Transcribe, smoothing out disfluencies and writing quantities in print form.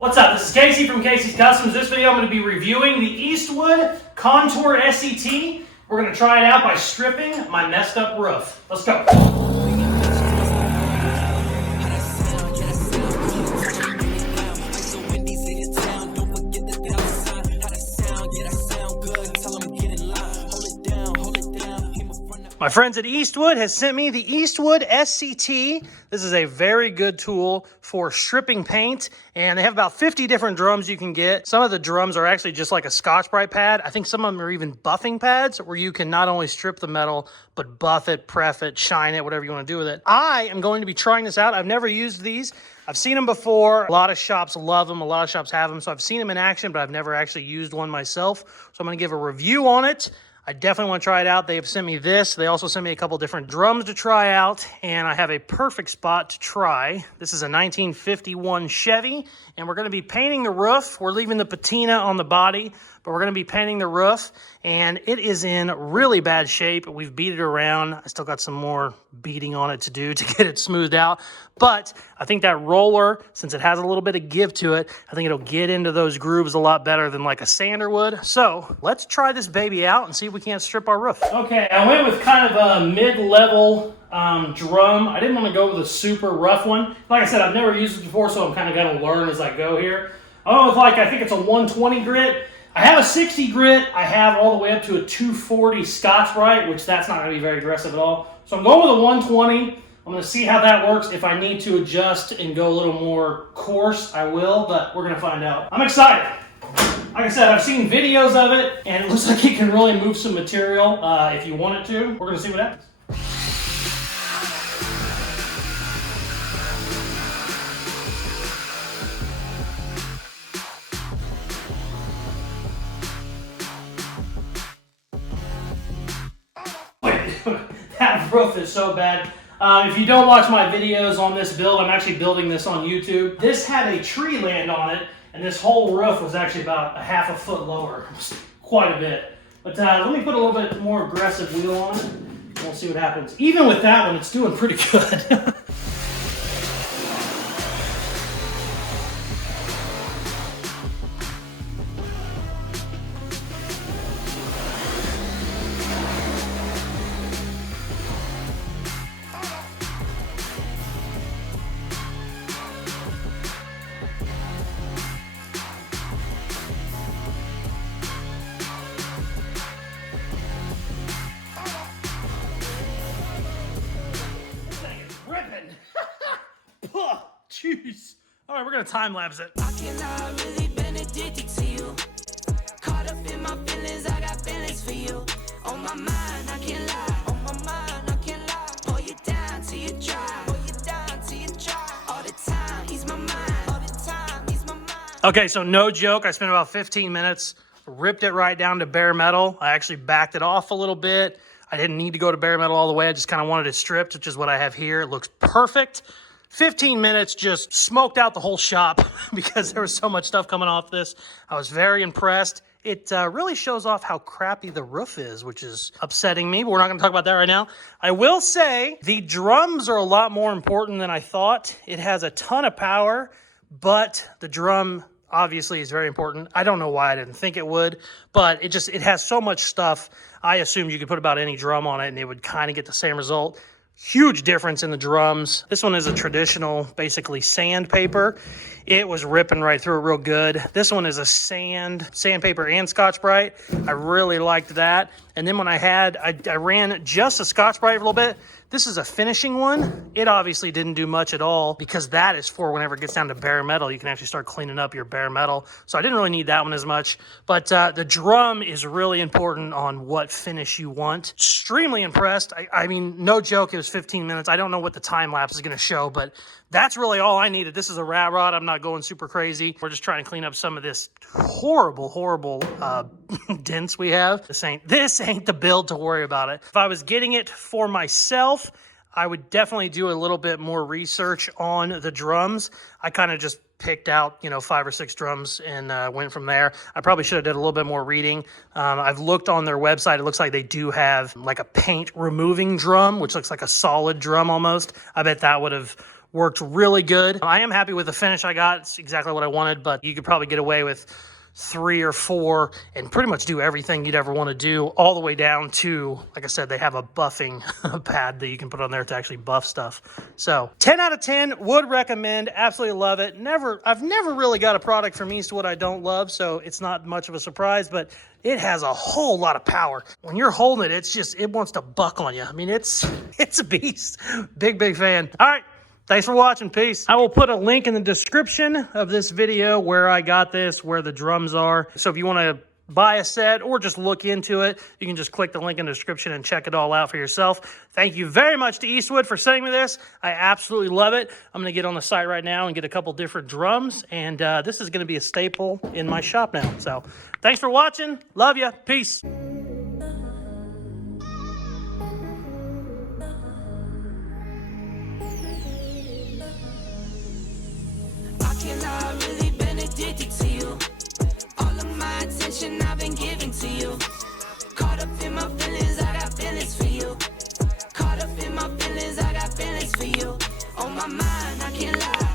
What's up? This is Casey from Casey's Customs. This video I'm going to be reviewing the Eastwood Contour SET. We're going to try it out by stripping my messed up roof. Let's go. My friends at Eastwood has sent me the Eastwood SCT. This is a very good tool for stripping paint, and they have about 50 different drums you can get. Some of the drums are actually just like a Scotch-Brite pad. I think some of them are even buffing pads where you can not only strip the metal, but buff it, pref it, shine it, whatever you want to do with it. I am going to be trying this out. I've never used these. I've seen them before. A lot of shops love them. A lot of shops have them. So I've seen them in action, but I've never actually used one myself. So I'm going to give a review on it. I definitely want to try it out. They have sent me this. They also sent me a couple different drums to try out, and I have a perfect spot to try. This is a 1951 Chevy, and we're going to be painting the roof. We're leaving the patina on the body, but we're going to be painting the roof, and it is in really bad shape. We've beat it around. I still got some more beating on it to do to get it smoothed out, but I think that roller, since it has a little bit of give to it, I think it'll get into those grooves a lot better than like a sander would. So let's try this baby out and see if we can't strip our roof. Okay, I went with kind of a mid-level drum. I didn't want to go with a super rough one. Like I said, I've never used it before, so I'm kind of going to learn as I go here. I went with I think it's a 120 grit. I have a 60 grit. I have all the way up to a 240 Scotch-Brite, which that's not going to be very aggressive at all. So I'm going with a 120. I'm going to see how that works. If I need to adjust and go a little more coarse, I will, but we're going to find out. I'm excited. Like I said, I've seen videos of it, and it looks like it can really move some material if you want it to. We're going to see what happens. That roof is so bad. If you don't watch my videos on this build, I'm actually building this on YouTube. This had a tree land on it, and this whole roof was actually about a half a foot lower. It was quite a bit. But let me put a little bit more aggressive wheel on it, and we'll see what happens. Even with that one, it's doing pretty good. Jeez. All right, we're gonna time lapse it. I cannot really been addicted to you. Caught up in my feelings, I got feelings for you. On my mind, I can't lie. On my mind, I can't lie. Pull you down till you dry. Pull you down till you dry. All the time, ease my mind. All the time, ease my mind. Okay, so no joke. I spent about 15 minutes, ripped it right down to bare metal. I actually backed it off a little bit. I didn't need to go to bare metal all the way. I just kind of wanted it stripped, which is what I have here. It looks perfect. 15 minutes just smoked out the whole shop because there was so much stuff coming off this. I was very impressed. It really shows off how crappy the roof is, which is upsetting me, but we're not going to talk about that right now. I will say the drums are a lot more important than I thought. It has a ton of power, but the drum obviously is very important. I don't know why I didn't think it would, but it has so much stuff. I assumed you could put about any drum on it and it would kind of get the same result. Huge difference in the drums. This one is a traditional, basically sandpaper. It was ripping right through it real good. This one is a sandpaper and Scotch-Brite. I really liked that. And then when I ran just a Scotch-Brite a little bit. This is a finishing one. It obviously didn't do much at all because that is for whenever it gets down to bare metal, you can actually start cleaning up your bare metal. So I didn't really need that one as much, but the drum is really important on what finish you want. Extremely impressed. I mean, no joke, it was 15 minutes. I don't know what the time lapse is going to show, but that's really all I needed. This is a rat rod. I'm not going super crazy. We're just trying to clean up some of this horrible dents we have. This ain't the build to worry about it. If I was getting it for myself, I would definitely do a little bit more research on the drums. I kind of just picked out, 5 or 6 drums and went from there. I probably should have did a little bit more reading. I've looked on their website. It looks like they do have like a paint removing drum, which looks like a solid drum almost. I bet that would have worked really good. I am happy with the finish I got. It's exactly what I wanted, but you could probably get away with 3 or 4 and pretty much do everything you'd ever want to do, all the way down to, like I said, they have a buffing pad that you can put on there to actually buff stuff. So 10 out of 10, would recommend, absolutely love it. I've never really got a product from Eastwood I don't love, so it's not much of a surprise, but it has a whole lot of power. When you're holding it, it wants to buck on you. I mean, it's a beast. Big fan. All right. Thanks for watching. Peace. I will put a link in the description of this video where I got this, where the drums are. So if you want to buy a set or just look into it, you can just click the link in the description and check it all out for yourself. Thank you very much to Eastwood for sending me this. I absolutely love it. I'm going to get on the site right now and get a couple different drums. And this is going to be a staple in my shop now. So thanks for watching. Love you. Peace. I've really been addicted to you. All of my attention I've been giving to you. Caught up in my feelings, I got feelings for you. Caught up in my feelings, I got feelings for you. On my mind, I can't lie.